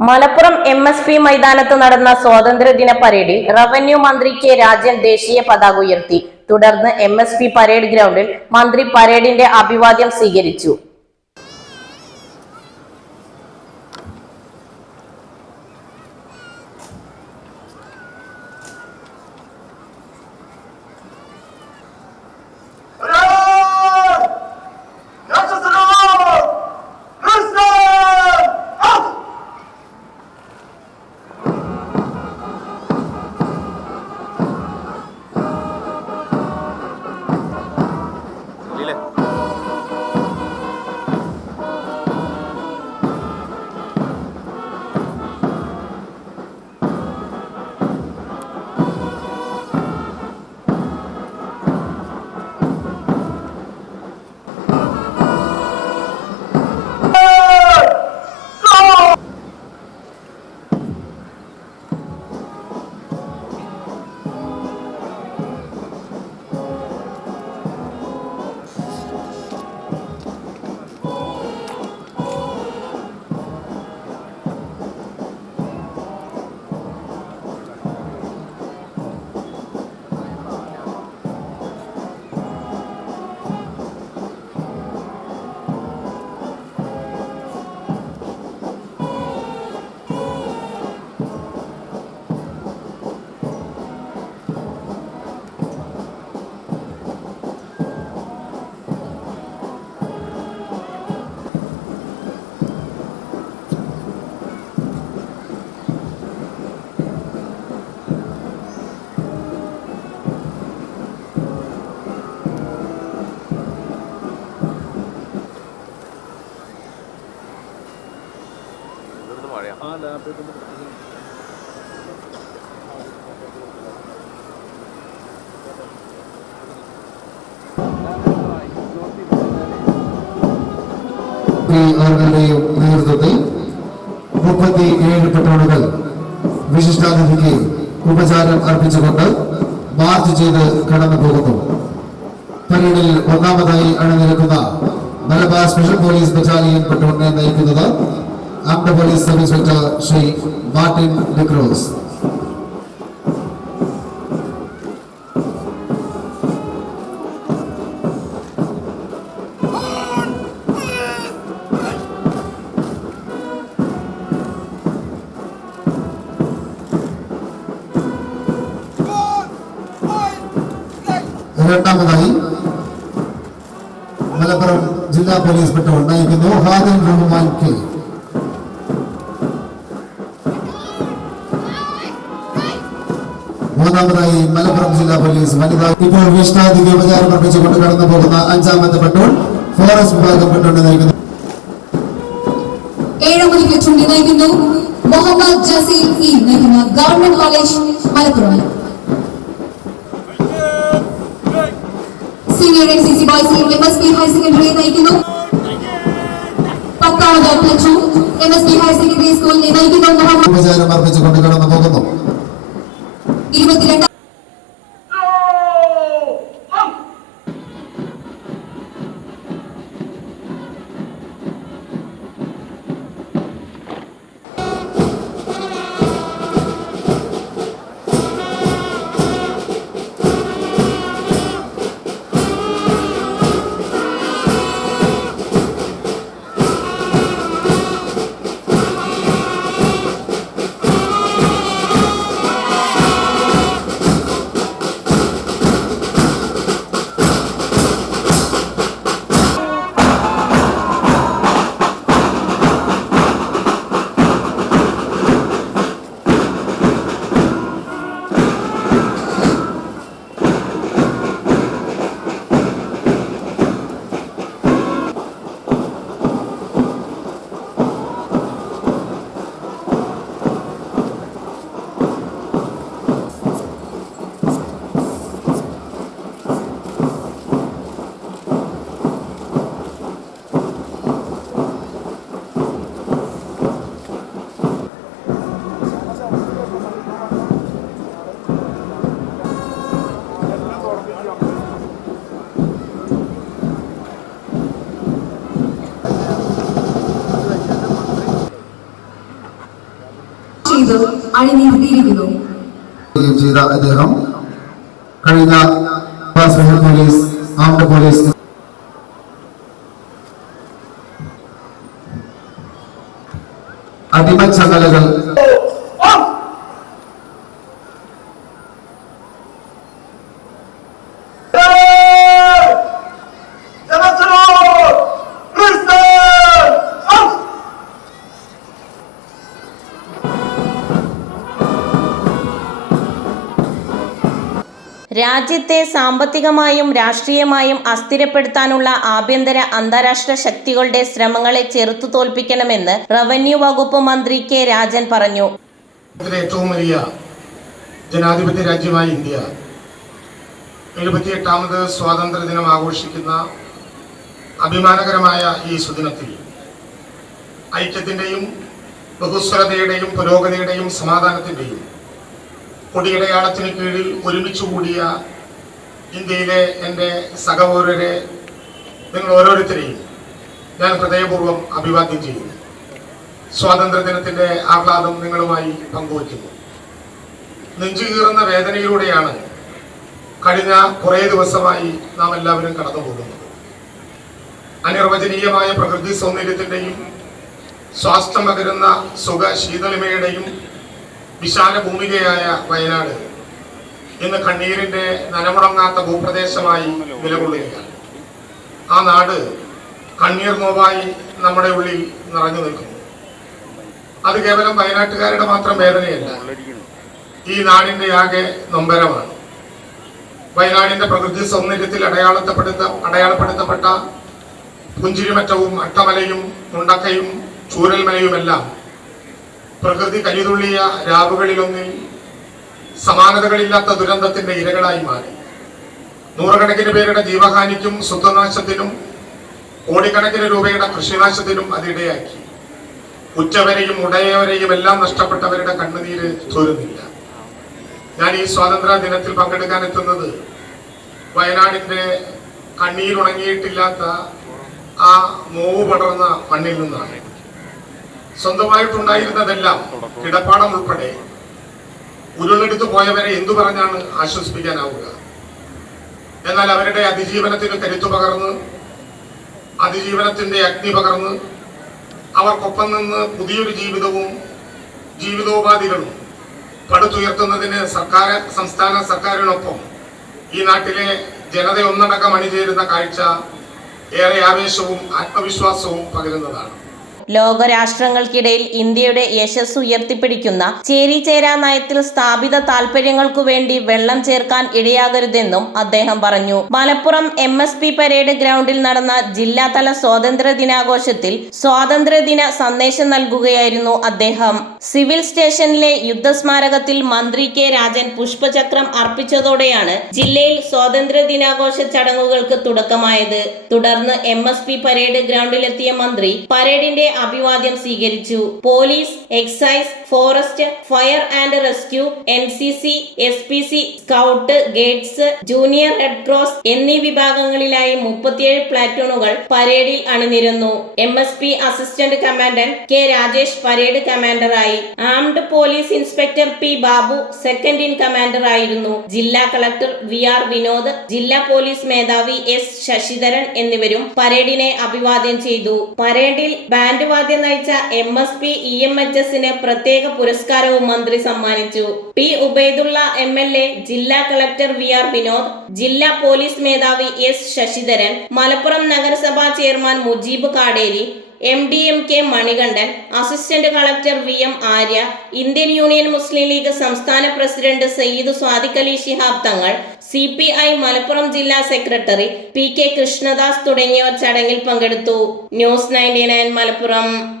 Malappuram MSP മൈതാനത്ത് നടന്ന സ്വാതന്ത്ര്യദിന പരേഡിൽ റവന്യൂ മന്ത്രി കെ രാജൻ ദേശീയ പതാക ഉയർത്തി. തുടർന്ന് MSP പരേഡ് ഗ്രൗണ്ടിൽ മന്ത്രി പരേഡിന്റെ അഭിവാദ്യം സ്വീകരിച്ചു. നേതൃത്വത്തിൽ 37 പട്ടോണുകൾ വിശിഷ്ടാതിഥിക്ക് ഉപചാരം അർപ്പിച്ചുകൊണ്ട് മാർച്ച് ചെയ്ത് കടന്നു പോകുന്നു. പരേഡിൽ ഒന്നാമതായി അണിനിരക്കുന്ന മലബാർ സ്പെഷ്യൽ പോലീസ് ബറ്റാലിയൻ പട്ടോണിനെ നയിക്കുന്നത് armed police sub inspector Shri Martin ഡിക്രോസ്. രണ്ടാമതായി മലപ്പുറം ജില്ലാ പോലീസ് പട്ടോൾ നയിക്കുന്നു ഹാദിൽ റഹ്മാൻ കെ. മൂന്നാമതായി മലപ്പുറം ജില്ലാ പോലീസ് വനിതാ. ഇപ്പോൾ വിശിഷ്ടാതിഥി ഉപചാരം അർപ്പിച്ചുകൊണ്ട് കടന്നു പോകുന്ന അഞ്ചാമത്തെ പട്ടോൾ ഫോറസ്റ്റ് വിഭാഗം പട്ടോളിനെ നയിക്കുന്നു. 7 മണിക്ക് ചുണ്ടി നയിക്കുന്നു മുഹമ്മദ് ജസീൽ ഇ നയിക്കുന്ന government college Malappuram. Senior NCC boys MSP higher secondary നയിക്കുന്നു 10ാമത് പ്ലറ്റൂൺ MSP ഹയർ സെക്കൻഡറി സ്കൂളിനെ നയിക്കുന്നു മുഹമ്മദ്. ഉപചാരം അർപ്പിച്ചുകൊണ്ട് കടന്നു പോകുന്നു 22. ചെയ്ത് അണിനിരത്തിയിരിക്കുന്നു. ചെയ്ത അദ്ദേഹം കഴിഞ്ഞ പോലീസ് ആംഡ് പോലീസ് അടിമച്ചങ്ങലകൾ രാജ്യത്തെ സാമ്പത്തികമായും രാഷ്ട്രീയമായും അസ്ഥിരപ്പെടുത്താനുള്ള ആഭ്യന്തര അന്താരാഷ്ട്ര ശക്തികളുടെ ശ്രമങ്ങളെ ചെറുത്തു തോൽപ്പിക്കണമെന്ന് റവന്യൂ വകുപ്പ് മന്ത്രി കെ രാജൻ പറഞ്ഞു. ഏറ്റവും വലിയ ജനാധിപത്യ രാജ്യമായ ഇന്ത്യ 78ാമത് സ്വാതന്ത്ര്യ ദിനം ആഘോഷിക്കുന്ന അഭിമാനകരമായ ഈ സുദിനത്തിൽ ഐക്യത്തിന്റെയും ബഹുസ്വരതയുടെയും പുരോഗതിയുടെയും സമാധാനത്തിന്റെയും കൊടിയടയാളത്തിന് കീഴിൽ ഒരുമിച്ച് കൂടിയ ഇന്ത്യയിലെ എൻ്റെ സഹപൗരരെ, നിങ്ങൾ ഓരോരുത്തരെയും ഞാൻ ഹൃദയപൂർവ്വം അഭിവാദ്യം ചെയ്യുന്നു. സ്വാതന്ത്ര്യദിനത്തിൻ്റെ ആഹ്ലാദം നിങ്ങളുമായി പങ്കുവയ്ക്കുന്നു. നെഞ്ചുകീറുന്ന വേദനയിലൂടെയാണ് കഴിഞ്ഞ കുറേ ദിവസമായി നാം എല്ലാവരും കടന്നു പോകുന്നത്. അനിർവചനീയമായ പ്രകൃതി സൗന്ദര്യത്തിൻ്റെയും സ്വാസ്ഥ്യം പകരുന്ന സുഖ ശീതളിമയുടെയും വിശാല ഭൂമികയായ വയനാട് ഇന്ന് കണ്ണീരിന്റെ നനമുടങ്ങാത്ത ഭൂപ്രദേശമായി നിലകൊള്ളുകയാണ്. ആ നാട് കണ്ണീർ നോവായി നമ്മുടെ ഉള്ളിൽ നിറഞ്ഞു നിൽക്കുന്നു. അത് കേവലം വയനാട്ടുകാരുടെ മാത്രം വേദനയല്ല, ഈ നാടിന്റെ ആകെ നൊമ്പരമാണ്. വയനാടിന്റെ പ്രകൃതി സൗന്ദര്യത്തിൽ അടയാളപ്പെടുത്തപ്പെട്ട പുഞ്ചിരിമറ്റവും അട്ടമലയും മുണ്ടക്കയും ചൂരൽമലയുമെല്ലാം പ്രകൃതി കലിതുള്ളിയ രാവുകളിലൊന്നിൽ സമാനതകളില്ലാത്ത ദുരന്തത്തിന്റെ ഇരകളായി മാറി. നൂറുകണക്കിന് പേരുടെ ജീവഹാനിക്കും സ്വത്തുനാശത്തിനും കോടിക്കണക്കിന് രൂപയുടെ കൃഷിനാശത്തിനും അതിടയാക്കി. ഉറ്റവരെയും ഉടയവരെയും എല്ലാം നഷ്ടപ്പെട്ടവരുടെ കണ്ണുനീര് തോരുന്നില്ല. ഞാൻ ഈ സ്വാതന്ത്ര്യ ദിനത്തിൽ പങ്കെടുക്കാൻ എത്തുന്നത് വയനാടിന്റെ കണ്ണീരുണങ്ങിയിട്ടില്ലാത്ത ആ നോവ് പടർന്ന മണ്ണിൽ നിന്നാണ്. സ്വന്തമായിട്ടുണ്ടായിരുന്നതെല്ലാം കിടപ്പാടം ഉൾപ്പെടെ ഉരുളെടുത്തു പോയവരെ എന്തു പറഞ്ഞാണ് ആശ്വസിപ്പിക്കാനാവുക? എന്നാൽ അവരുടെ അതിജീവനത്തിന് കരുത്തു പകർന്ന്, അതിജീവനത്തിന്റെ അഗ്നി പകർന്ന് അവർക്കൊപ്പം നിന്ന് പുതിയൊരു ജീവിതോപാധികളും പടുത്തുയർത്തുന്നതിന് സംസ്ഥാന സർക്കാരിനൊപ്പം ഈ നാട്ടിലെ ജനത ഒന്നടക്കം അണിചേരുന്ന കാഴ്ച ഏറെ ആവേശവും ആത്മവിശ്വാസവും പകരുന്നതാണ്. ലോകരാഷ്ട്രങ്ങൾക്കിടയിൽ ഇന്ത്യയുടെ യശസ് ഉയർത്തിപ്പിടിക്കുന്ന ചേരിചേരാ നയത്തിൽ സ്ഥാപിത താൽപര്യങ്ങൾക്കു വേണ്ടി വെള്ളം ചേർക്കാൻ ഇടയാകരുതെന്നും അദ്ദേഹം പറഞ്ഞു. മലപ്പുറം MSP പരേഡ് ഗ്രൗണ്ടിൽ നടന്ന ജില്ലാതല സ്വാതന്ത്ര്യ ദിനാഘോഷത്തിൽ സ്വാതന്ത്ര്യദിന സന്ദേശം നൽകുകയായിരുന്നു അദ്ദേഹം. സിവിൽ സ്റ്റേഷനിലെ യുദ്ധസ്മാരകത്തിൽ മന്ത്രി കെ രാജൻ പുഷ്പചക്രം അർപ്പിച്ചതോടെയാണ് ജില്ലയിൽ സ്വാതന്ത്ര്യ ദിനാഘോഷ ചടങ്ങുകൾക്ക് തുടക്കമായത്. തുടർന്ന് MSP പരേഡ് ഗ്രൗണ്ടിലെത്തിയ മന്ത്രി പരേഡിന്റെ അഭിവാദ്യം സ്വീകരിച്ചു. Police, excise, forest, fire and rescue, NCC, SPC, scout, guides, junior red cross എന്നീ വിഭാഗങ്ങളിലായി 37 പ്ലാറ്റൂണുകൾ പരേഡിൽ അണിനിരന്നു. MSP assistant commandant K Rajesh parade കമാൻഡറായി. Armed police inspector P Babu second in commander ആയിരുന്നു. ജില്ലാ കളക്ടർ VR വിനോദ്, ജില്ലാ പോലീസ് മേധാവി S ശശിധരൻ എന്നിവരും പരേഡിനെ അഭിവാദ്യം ചെയ്തു. പരേഡിൽ ബാൻഡ് വാദ്യം നയിച്ച MSP EMHSന് പ്രത്യേക പുരസ്കാരവും മന്ത്രി സമ്മാനിച്ചു. P ഉബൈദുള്ള MLA, ജില്ലാ കളക്ടർ VR വിനോദ്, ജില്ലാ പോലീസ് മേധാവി S ശശിധരൻ, മലപ്പുറം നഗരസഭാ chairman Mujeeb Kaderi, MDMK Manikandan, assistant collector VM Arya, Indian Union Muslim League സംസ്ഥാന പ്രസിഡന്റ് സയ്യിദ് സ്വാദിഖ് അലി ശിഹാബ് തങ്ങൾ, CPI മലപ്പുറം ജില്ലാ സെക്രട്ടറി PK കൃഷ്ണദാസ് തുടങ്ങിയവർ ചടങ്ങിൽ പങ്കെടുത്തു. ന്യൂസ് 99 മലപ്പുറം.